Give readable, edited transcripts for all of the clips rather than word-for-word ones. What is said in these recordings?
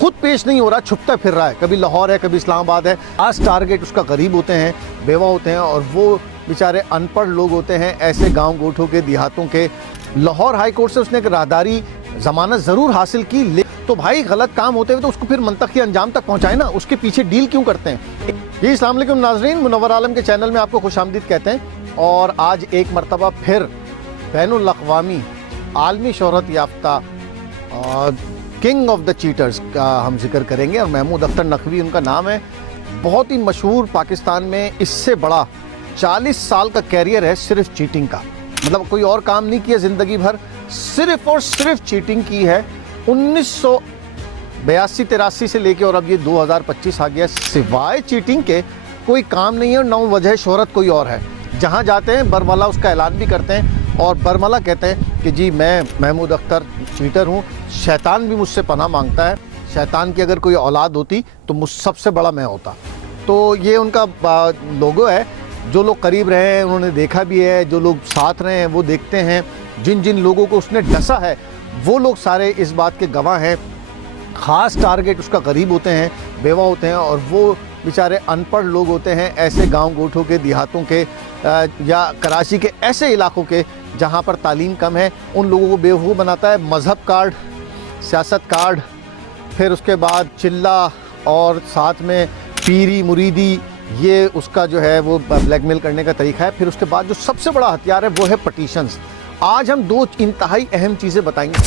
खुद पेश नहीं हो रहा, छुपता फिर रहा है, कभी लाहौर है, कभी इस्लामाबाद है। आज टारगेट उसका गरीब होते हैं, बेवा होते हैं, और वो बेचारे अनपढ़ लोग होते हैं, ऐसे गांव गोठों के, देहातों के। लाहौर हाई कोर्ट से उसने एक राहदारी जमानत ज़रूर हासिल की, तो भाई गलत काम होते हुए तो उसको फिर मंतकी अंजाम तक पहुँचाए ना, उसके पीछे डील क्यों करते हैं। जी अस्सलाम वालेकुम नाज़रीन, मुनव्वर आलम के चैनल में आपको खुशामदीद कहते हैं। और आज एक मरतबा फिर बैनुल अक़वामी आलमी शोहरत याफ्ता किंग ऑफ द चीटर्स का हम जिक्र करेंगे, और महमूद अख्तर नकवी उनका नाम है। बहुत ही मशहूर, पाकिस्तान में इससे बड़ा 40 साल का कैरियर है सिर्फ चीटिंग का। मतलब कोई और काम नहीं किया ज़िंदगी भर, सिर्फ और सिर्फ चीटिंग की है। 1982-83 से लेके और अब ये 2025 आ गया, सिवाय चीटिंग के कोई काम नहीं है, और नौ वजह शोहरत कोई और है। जहाँ जाते हैं बरमला उसका ऐलान भी करते हैं, और बरमला कहते हैं कि जी मैं महमूद अख्तर चीटर हूँ, शैतान भी मुझसे पनाह मांगता है, शैतान की अगर कोई औलाद होती तो मुझ सबसे बड़ा मैं होता। तो ये उनका लोगो है। जो लोग करीब रहे हैं उन्होंने देखा भी है, जो लोग साथ रहे हैं वो देखते हैं, जिन जिन लोगों को उसने डसा है वो लोग सारे इस बात के गवाह हैं। ख़ास टारगेट उसका गरीब होते हैं, बेवा होते हैं, और वो बेचारे अनपढ़ लोग होते हैं, ऐसे गांव गोठों के, देहातों के या कराची के ऐसे इलाकों के जहां पर तालीम कम है। उन लोगों को बेवकूफ़ बनाता है। मज़हब कार्ड, सियासत कार्ड, फिर उसके बाद चिल्ला, और साथ में पीरी मुरीदी, ये उसका जो है वो ब्लैकमेल करने का तरीका है। फिर उसके बाद जो सबसे बड़ा हथियार है वो है पटिशन्स। आज हम दो इंतहाई अहम चीज़ें बताएंगे।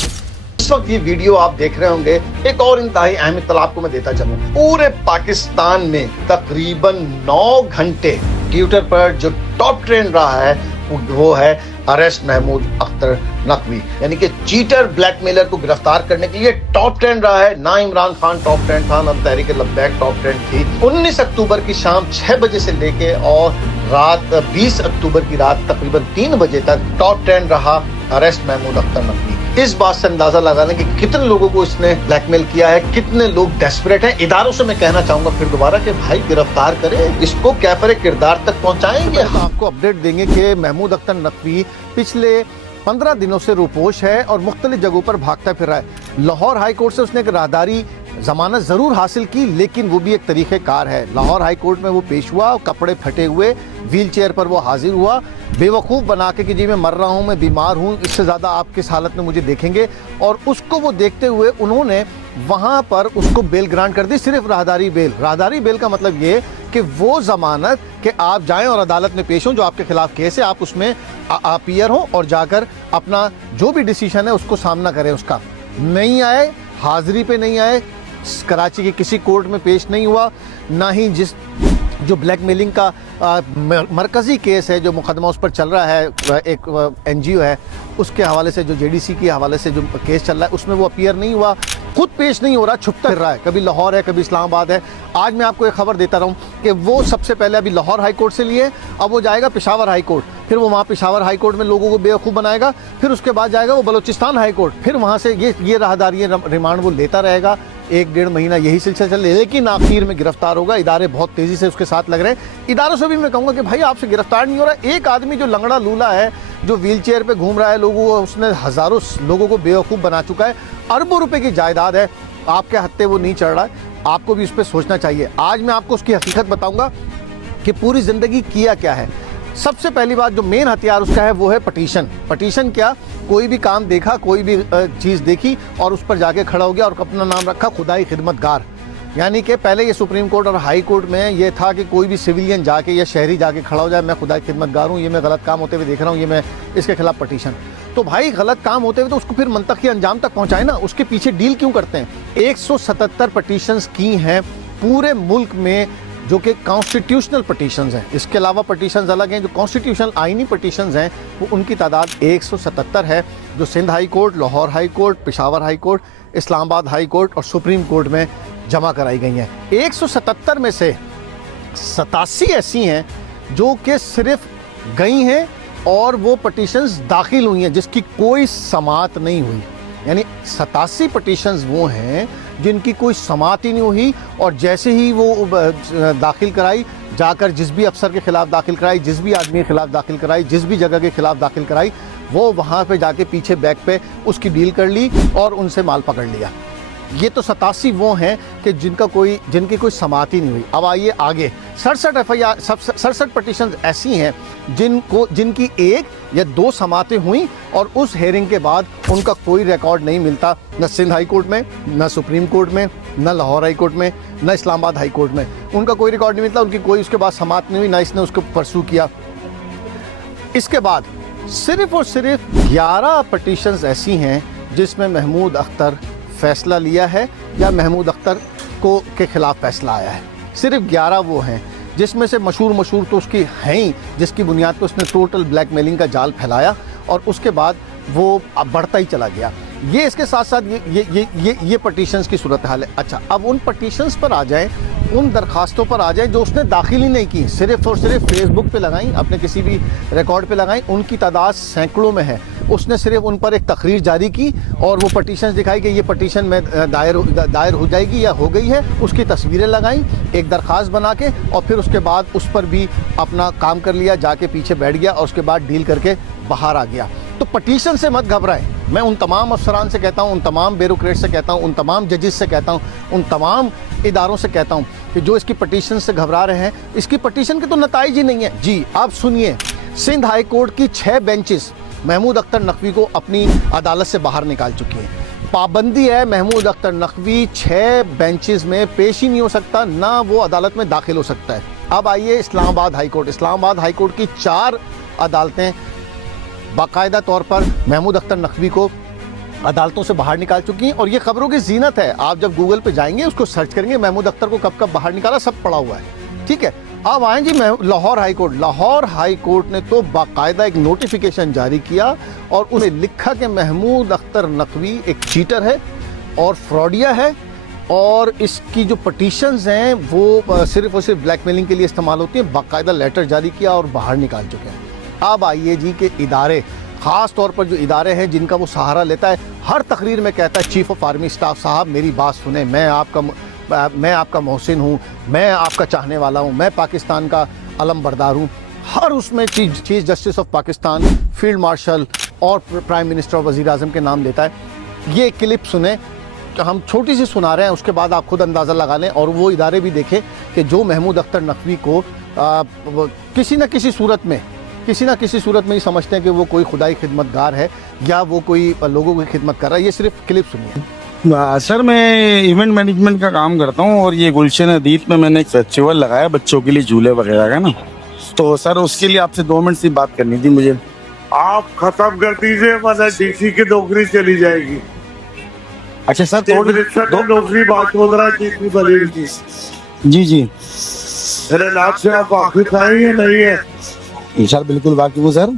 इस वक्त ये वीडियो आप देख रहे होंगे, एक और इंतहाई अहम इत्तला आपको मैं देता चलूं। पूरे पाकिस्तान में तकरीबन 9 घंटे ट्विटर पर जो टॉप ट्रेंड रहा है वो है अरेस्ट महमूद अख्तर नकवी, यानी कि चीटर ब्लैकमेलर को गिरफ्तार करने के लिए टॉप ट्रेंड रहा है। ना इमरान खान टॉप ट्रेंड था, ना तहरीक लब्बैक टॉप ट्रेंड थी। 19 अक्टूबर की शाम 6 बजे से लेके और रात 20 अक्टूबर की रात तकरीबन 3 बजे तक टॉप ट्रेंड रहा अरेस्ट महमूद अख्तर नकवी। इस बात से अंदाजा लगाने कि कितने लोगों को इसने ब्लैकमेल किया है, कितने लोग डेस्परेट हैं। इदारों से मैं कहना चाहूंगा फिर दोबारा कि भाई गिरफ्तार करें, इसको कैफरे किरदार तक पहुंचाएंगे। हम आपको अपडेट देंगे कि महमूद अख्तर नकवी पिछले 15 दिनों से रूपोश है और मुख्तलिफ जगहों पर भागता फिर रहा है। लाहौर हाई कोर्ट से उसने एक राहदारी जमानत ज़रूर हासिल की, लेकिन वो भी एक तरीक़ेकार है। लाहौर हाई कोर्ट में वो पेश हुआ, कपड़े फटे हुए, व्हील चेयर पर वो हाजिर हुआ, बेवकूफ़ बना के कि जी मैं मर रहा हूँ, मैं बीमार हूँ, इससे ज़्यादा आप किस हालत में मुझे देखेंगे। और उसको वो देखते हुए उन्होंने वहाँ पर उसको बेल ग्रांट कर दी, सिर्फ राहदारी बेल। राहदारी बेल का मतलब ये कि वो ज़मानत कि आप जाएं और अदालत में पेश हों, जो आपके खिलाफ केस है, आप उसमें अपीयर हों और जाकर अपना जो भी डिसीजन है उसको सामना करें। उसका नहीं आए, हाजिरी पे नहीं आए, कराची के किसी कोर्ट में पेश नहीं हुआ, ना ही जो ब्लैकमेलिंग का मरकज़ी केस है, जो मुकदमा उस पर चल रहा है, एक NGO है उसके हवाले से, जो JDC के हवाले से जो केस चल रहा है, उसमें वो अपीयर नहीं हुआ, खुद पेश नहीं हो रहा, छुपता फिर रहा है। कभी लाहौर है, कभी इस्लामाबाद है। आज मैं आपको एक खबर देता रहूं कि वो सबसे पहले अभी लाहौर हाई कोर्ट से लिए, अब वो जाएगा पेशावर हाई कोर्ट, फिर वो वहाँ पेशावर हाई कोर्ट में लोगों को बेवकूफ़ बनाएगा, फिर उसके बाद जाएगा वो बलूचिस्तान हाई कोर्ट, फिर वहाँ से ये राहदारी रिमांड वो लेता रहेगा। 1-1.5 महीना यही सिलसिला चले, लेकिन आखिर में गिरफ्तार होगा। इदारे बहुत तेज़ी से उसके साथ लग रहे हैं। इदारों से भी मैं कहूँगा कि भाई आपसे गिरफ्तार नहीं हो रहा। एक आदमी जो लंगड़ा लूला है, जो व्हील चेयर पर घूम रहा है, लोगों को उसने हज़ारों लोगों को बेवकूफ़ बना चुका है, अरबों रुपए की जायदाद है, आपके हत्थे वो नहीं चढ़ रहा है। आपको भी इस पर सोचना चाहिए। आज मैं आपको उसकी हकीकत बताऊँगा कि पूरी ज़िंदगी किया क्या है। सबसे पहली बात, जो मेन हथियार उसका है वो है पटिशन। पटिशन क्या, कोई भी काम देखा, कोई भी चीज़ देखी और उस पर जाके खड़ा हो गया और अपना नाम रखा खुदाई खिदमतगार। यानी कि पहले ये सुप्रीम कोर्ट और हाई कोर्ट में ये था कि कोई भी सिविलियन जाके या शहरी जाके खड़ा हो जाए, मैं खुदाई खिदमतगार हूँ, ये मैं गलत काम होते हुए देख रहा हूँ, ये मैं इसके खिलाफ पटिशन। तो भाई गलत काम होते हुए तो उसको फिर मंतकी अंजाम तक पहुँचाए ना, उसके पीछे डील क्यों करते हैं। 177 पटिशन्स की हैं पूरे मुल्क में, जो कि कॉन्स्टिट्यूशनल पटिशन्स हैं। इसके अलावा पटिशन्स अलग हैं, जो कॉन्स्टिट्यूशनल आइनी पटिशन्स हैं वो उनकी तादाद 177 है, जो Sindh high court, Lahore high court, Peshawar high court, Islamabad high court और सुप्रीम कोर्ट में जमा कराई गई हैं। 177 में से 87 ऐसी हैं जो कि सिर्फ गई हैं और वो पटिशन्स दाखिल हुई हैं जिसकी कोई समाअत नहीं हुई। यानी 87 पटिशन्स वो हैं जिनकी कोई समाअत ही नहीं हुई, और जैसे ही वो दाखिल कराई, जाकर जिस भी अफसर के खिलाफ दाखिल कराई, जिस भी आदमी के खिलाफ दाखिल कराई, जिस भी जगह के खिलाफ दाखिल कराई, वो वहाँ पे जाके पीछे बैक पे उसकी डील कर ली और उनसे माल पकड़ लिया। ये तो 87 वो हैं कि जिनकी कोई समाअत ही नहीं हुई। अब आइए आगे, 67 पटिशन ऐसी हैं जिनकी एक या दो समाअतें हुई और उस हेयरिंग के बाद उनका कोई रिकॉर्ड नहीं मिलता, न सिंध हाई कोर्ट में, न सुप्रीम कोर्ट में, न लाहौर हाई कोर्ट में, न इस्लामाबाद हाई कोर्ट में। उनका कोई रिकॉर्ड नहीं मिलता, उनकी कोई उसके बाद समाअत नहीं हुई, ना इसने उसको परसू किया। इसके बाद सिर्फ और सिर्फ 11 पटिशन्स ऐसी हैं जिसमें महमूद अख्तर फैसला लिया है या महमूद अख्तर के खिलाफ फैसला आया है। सिर्फ 11 वो हैं, जिसमें से मशहूर तो उसकी हैं ही, जिसकी बुनियाद पर उसने टोटल ब्लैकमेलिंग का जाल फैलाया और उसके बाद वो बढ़ता ही चला गया। ये इसके साथ साथ ये पटिशन्स की सूरत हाल है। अच्छा, अब उन पटिशन्स पर आ जाएं, उन दरखास्तों पर आ जाएं जो उसने दाखिल ही नहीं की, सिर्फ और सिर्फ फेसबुक पे लगाई, अपने किसी भी रिकॉर्ड पे लगाई। उनकी तादाद सैकड़ों में है। उसने सिर्फ उन पर एक तकरीर जारी की और वो पटिशन्स दिखाई कि ये पटिशन में दायर हो जाएगी या हो गई है। उसकी तस्वीरें लगाई एक दरख्वास्त बना के और फिर उसके बाद उस पर भी अपना काम कर लिया, जाके पीछे बैठ गया और उसके बाद डील करके बाहर आ गया। तो पटिशन से मत घबराएं। मैं उन तमाम अफसरान से कहता हूं, उन तमाम ब्यूरोक्रेट से कहता हूं, उन तमाम जजेस से कहता हूं, उन तमाम इदारों से कहता हूं कि जो इसकी पटिशन से घबरा रहे हैं, इसकी पटिशन के तो नताइज ही नहीं है। जी आप सुनिए, सिंध हाई कोर्ट की 6 बेंचेस महमूद अख्तर नकवी को अपनी अदालत से बाहर निकाल चुकी हैं। पाबंदी है, महमूद अख्तर नकवी 6 बेंचेस में पेश ही नहीं हो सकता, ना वो अदालत में दाखिल हो सकता है। अब आइए Islamabad high court. Islamabad high court की 4 अदालतें बाकायदा तौर पर महमूद अख्तर नकवी को अदालतों से बाहर निकाल चुकी हैं और ये खबरों की जीनत है। आप जब गूगल पे जाएंगे, उसको सर्च करेंगे, महमूद अख्तर को कब कब बाहर निकाला, सब पड़ा हुआ है। ठीक है, अब आए जी Lahore high court. Lahore high court ने तो बाकायदा एक नोटिफिकेशन जारी किया और उसने लिखा कि महमूद अख्तर नकवी एक चीटर है और फ्रॉडिया है और इसकी जो पटिशन्स हैं वो सिर्फ और सिर्फ ब्लैकमेलिंग के लिए इस्तेमाल होती हैं। बाकायदा लेटर जारी किया और बाहर निकाल चुके हैं। अब आइए जी के इदारे, ख़ास तौर पर जो इदारे हैं जिनका वो सहारा लेता है, हर तकरीर में कहता है चीफ ऑफ आर्मी स्टाफ साहब मेरी बात सुने, मैं आपका मोहसिन हूँ, मैं आपका चाहने वाला हूँ, मैं पाकिस्तान का अलम बरदार हूँ। हर उसमें chief justice of Pakistan, field marshal और प्राइम मिनिस्टर और वज़ीर आज़म के नाम लेता है। ये क्लिप सुने, हम छोटी सी सुना रहे हैं, उसके बाद आप खुद अंदाज़ा लगा लें और वो इदारे भी देखें कि जो महमूद अख्तर नकवी को किसी न किसी सूरत में ही समझते हैं कि वो कोई खुदाई खिदमतगार है या वो कोई लोगों की खिदमत कर रहा है। ये सिर्फ क्लिप सुनिए। सर मैं इवेंट मैनेजमेंट का काम करता हूँ और ये गुलशन हदीद में मैंने एक फेस्टिवल लगाया बच्चों के लिए, झूले वगैरह का ना, तो सर उसके लिए आपसे 2 मिनट से बात करनी थी मुझे। आप खत्म कर दीजिए वरना डीसी की नौकरी चली जाएगी। अच्छा सर, नौकरी बात बोल रहा है जी मेरे नाम से आप वाकिफ हैं या नहीं है? सर बिल्कुल वाकिफ हूँ सर।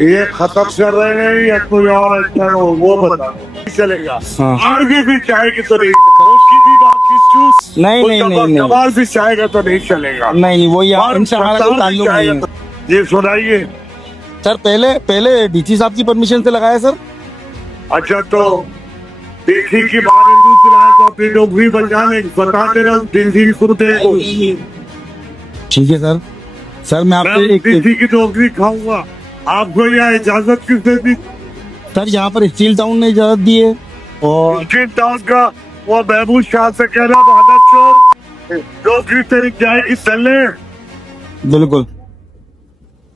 ये खत्म कर रहे हैं या कोई और अच्छा हो वो बता चलेगा। हाँ। आगे भी चाहेगी तो नहीं, उसकी भी बात की चूस नहीं भी चाहेगा तो नहीं चलेगा। नहीं वो ताल्लुक नहीं है। ये सुनाइए सर। पहले डीसी साहब की परमिशन से लगाया सर। अच्छा, तो डीसी की बात तो अपनी नौकरी बचाने बता दे रहा हूँ, डीसी की ठीक है सर। सर मैं आपको डीसी की नौकरी खाऊंगा, आपको यहाँ इजाजत किसने दी? सर यहाँ पर स्टील टाउन ने इजाजत दी है और स्टील टाउन का वो महमूद शाह से कह रहा बहादुर चोर नौकरी तेरी जाएगी चलने। बिल्कुल।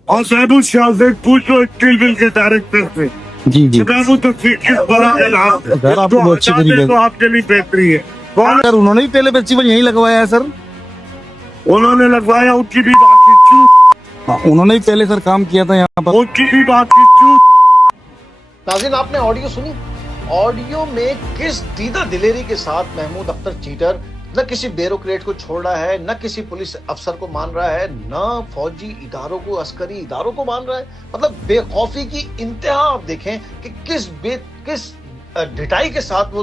और महमूद शाह से पूछो स्टील मिल के डायरेक्टर से। जी महमूद तो किस बड़ा सर आपको अच्छी तरीके तो आपके लिए बेहतरी है। कौन सर? उन्होंने भी पहले फेस्टिवल यहीं लगवाया है सर। उन्होंने लगवाया, उनकी भी बात की चूत। उन्होंने भी पहले सर काम किया था यहाँ पर, उनकी भी बात की चूत। नाज़रीन आपने ऑडियो सुनी, ऑडियो में किस दीदा दिलेरी के साथ महमूद अख्तर चीटर न किसी ब्यूरोक्रेट को छोड़ रहा है, न किसी पुलिस अफसर को मान रहा है, न फौजी इदारों को, अस्करी इदारों को मान रहा है। मतलब बेखौफी की इंतहा आप देखें कि किस ढिठाई के साथ वो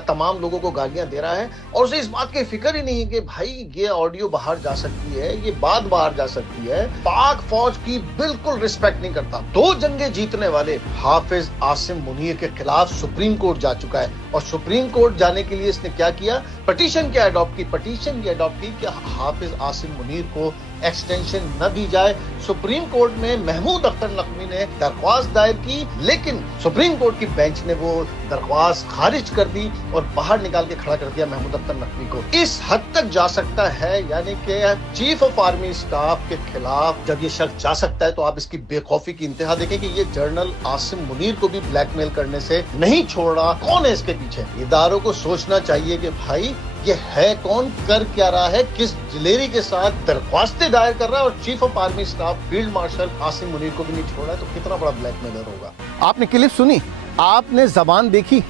तमाम लोगों को गालियां दे रहा है और उसे इस बात की फिक्र ही नहीं है कि भाई ये ऑडियो बाहर जा सकती है, ये बात बाहर जा सकती है। पाक फौज की बिल्कुल रिस्पेक्ट नहीं करता। 2 जंगें जीतने वाले हाफिज आसिम मुनीर के खिलाफ सुप्रीम कोर्ट जा चुका है और सुप्रीम कोर्ट जाने के लिए इसने क्या किया, पटिशन अडॉप्ट की कि हाफिज आसिम मुनीर को एक्सटेंशन न दी जाए। सुप्रीम कोर्ट में महमूद अख्तर नकवी ने दरख्वास्त दायर की, लेकिन सुप्रीम कोर्ट की बेंच ने वो दरख्वास्त खारिज कर दी और बाहर निकाल के खड़ा कर दिया महमूद अख्तर नकवी को। इस हद तक जा सकता है, यानी कि चीफ ऑफ आर्मी स्टाफ के खिलाफ जब ये शख्स जा सकता है तो आप इसकी बेखौफी की इंतहा देखें कि ये जनरल आसिम मुनीर को भी ब्लैकमेल करने से नहीं छोड़ रहा। कौन है इसके पीछे? इदारों को सोचना चाहिए कि भाई ये है कौन, कर क्या रहा है, किस दिलेरी के साथ दरख्वास्तें दायर कर रहा है, और chief of army staff field marshal Asim Munir को भी नहीं छोड़ा है, तो कितना बड़ा ब्लैकमेलर होगा। आपने क्लिप सुनी, आपने जबान देखी,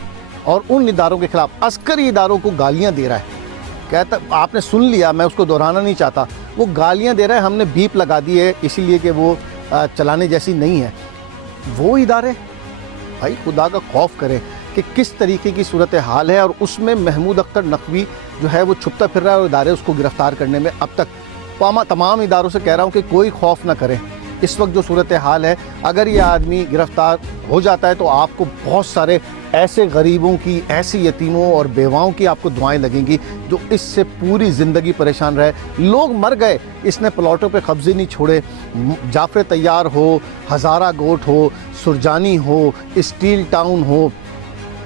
और उन इदारों के खिलाफ अस्करी इदारों को गालियां दे रहा है। कहता, आपने सुन लिया, मैं उसको दोहराना नहीं चाहता, वो गालियां दे रहा है, हमने बीप लगा दी है इसीलिए कि वो चलाने जैसी नहीं है। वो इदारे, भाई खुदा का खौफ करें कि किस तरीके की सूरत हाल है, और उसमें महमूद अख्तर नकवी जो है वो छुपता फिर रहा है, और इदारे उसको गिरफ्तार करने में अब तक तमाम इदारों से कह रहा हूँ कि कोई खौफ ना करें। इस वक्त जो सूरत हाल है, अगर ये आदमी गिरफ्तार हो जाता है तो आपको बहुत सारे ऐसे गरीबों की, ऐसे यतीमों और बेवाओं की आपको दुआएं लगेंगी जो इससे पूरी ज़िंदगी परेशान रहे। लोग मर गए, इसने प्लॉटों पे कब्जे नहीं छोड़े। जाफर तैयार हो, हज़ारा गोट हो, सुरजानी हो, स्टील टाउन हो,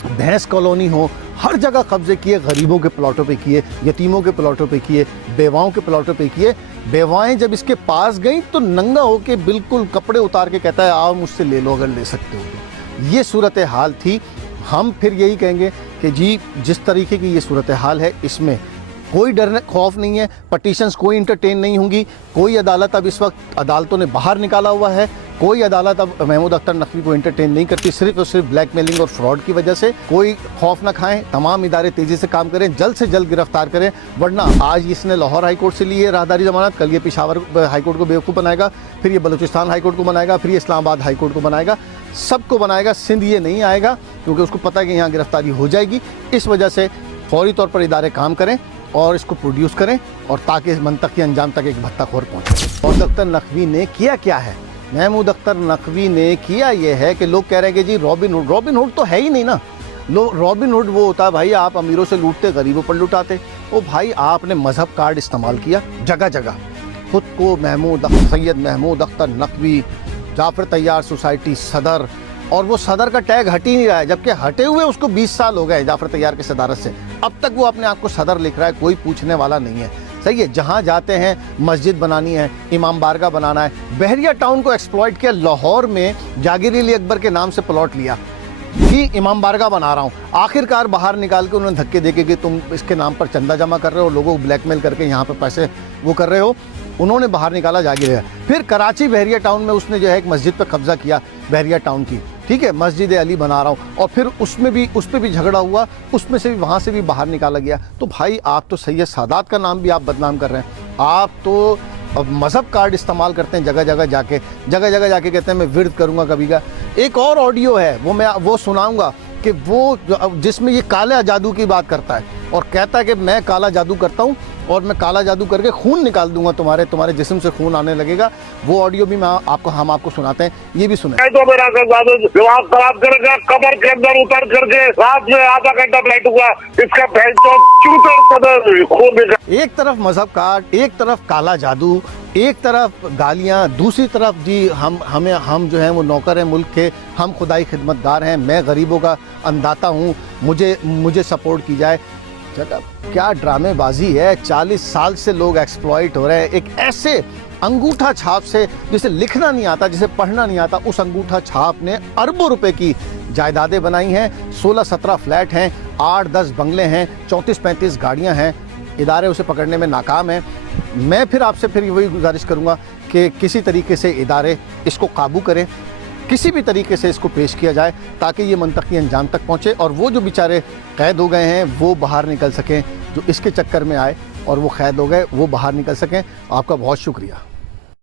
भैंस कॉलोनी हो, हर जगह कब्जे किए, गरीबों के प्लॉटों पे किए, यतीमों के प्लॉटों पे किए, बेवाओं के प्लॉटों पे किए। बेवाएं जब इसके पास गई तो नंगा होके बिल्कुल कपड़े उतार के कहता है आओ मुझसे ले लो अगर ले सकते हो तो। ये सूरत हाल थी। हम फिर यही कहेंगे कि जी जिस तरीके की ये सूरत हाल है, इसमें कोई डर खौफ नहीं है, पटिशन्स कोई इंटरटेन नहीं होंगी, कोई अदालत अब इस वक्त अदालतों ने बाहर निकाला हुआ है, कोई अदालत अब महमूद अख्तर नकवी को इंटरटेन नहीं करती, सिर्फ और सिर्फ ब्लैकमेलिंग और फ्रॉड की वजह से। कोई खौफ ना खाएं, तमाम इदारे तेज़ी से काम करें, जल्द से जल्द गिरफ्तार करें, वरना आज इसने लाहौर हाई कोर्ट से ली है राहदारी जमानत, कल ये पेशावर हाई कोर्ट को बेवकूफ़ बनाएगा, फिर ये बलूचिस्तान हाई कोर्ट को बनाएगा, फिर ये इस्लामाबाद हाई कोर्ट को बनाएगा, सबको बनाएगा। सिंध ये नहीं आएगा क्योंकि उसको पता है कि यहाँ गिरफ्तारी हो जाएगी। इस वजह से फौरी तौर पर इदारे काम करें और इसको प्रोड्यूस करें, और ताकि इस मंतकी अंजाम तक एक भत्ताखोर पहुँचे। महमूद अख्तर नकवी ने किया क्या है? महमूद अख्तर नकवी ने किया ये है कि लोग कह रहे हैं कि जी रॉबिन हुड तो है ही नहीं ना। रॉबिन हुड वो होता है भाई, आप अमीरों से लूटते, गरीबों पर लुटाते। ओ भाई, आपने मजहब कार्ड इस्तेमाल किया जगह जगह, खुद को सैयद महमूद अख्तर नकवी, जाफर तैयार सोसाइटी सदर, और वो सदर का टैग हट ही नहीं रहा है, जबकि हटे हुए उसको 20 साल हो गए जाफर तैयार की सदारत से। अब तक वो अपने आप को सदर लिख रहा है, कोई पूछने वाला नहीं है। सही है, जहाँ जाते हैं मस्जिद बनानी है, इमाम बारगाह बनाना है। बहरिया टाउन को एक्सप्लॉइट किया, लाहौर में जागीर अली अकबर के नाम से प्लॉट लिया कि इमाम बारगाह बना रहा हूँ। आखिरकार बाहर निकाल के उन्होंने धक्के देके कि तुम इसके नाम पर चंदा जमा कर रहे हो, लोगों को ब्लैकमेल करके यहाँ पर पैसे वो कर रहे हो, उन्होंने बाहर निकाला जागीर। फिर कराची बहरिया टाउन में उसने जो है एक मस्जिद पर कब्जा किया, बहरिया टाउन की, ठीक है, मस्जिद अली बना रहा हूँ, और फिर उसमें भी उस पर भी झगड़ा हुआ, उसमें से भी वहाँ से भी बाहर निकाला गया। तो भाई आप तो सैयद सादात का नाम भी आप बदनाम कर रहे हैं। आप तो अब मज़हब कार्ड इस्तेमाल करते हैं, जगह जगह जाके कहते हैं मैं विर्द करूँगा कभी का। एक और ऑडियो है वो सुनाऊँगा कि वो जिसमें ये काला जादू की बात करता है और कहता है कि मैं काला जादू करता हूँ और मैं काला जादू करके खून निकाल दूंगा, तुम्हारे जिस्म से खून आने लगेगा। वो ऑडियो भी हम आपको सुनाते हैं, ये भी सुने। तो मेरा दिमाग खराब करके कमर के अंदर उतर करके रात में आधा घंटा फ्लाइट हुआ, इसका खून। एक तरफ मजहब कार्ड, एक तरफ काला जादू, एक तरफ गालियाँ, दूसरी तरफ जी हम जो हैं वो नौकर हैं मुल्क के, हम खुदाई खिदमतगार हैं, मैं गरीबों का अंदाता हूँ, मुझे सपोर्ट की जाए। जगह क्या ड्रामेबाजी है। 40 साल से लोग एक्सप्लॉइट हो रहे हैं एक ऐसे अंगूठा छाप से, जिसे लिखना नहीं आता, जिसे पढ़ना नहीं आता। उस अंगूठा छाप ने अरबों रुपए की जायदादें बनाई हैं, 16-17 फ्लैट हैं, 8-10 बंगले हैं, 34-35 गाड़ियां हैं। इदारे उसे पकड़ने में नाकाम हैं। मैं फिर आपसे फिर वही गुजारिश करूंगा कि किसी तरीके से इदारे इसको काबू करें, किसी भी तरीके से इसको पेश किया जाए ताकि ये मंतकी अंजाम तक पहुँचे और वो जो बेचारे कैद हो गए हैं वो बाहर निकल सकें, जो इसके चक्कर में आए और वो कैद हो गए वो बाहर निकल सकें। आपका बहुत शुक्रिया।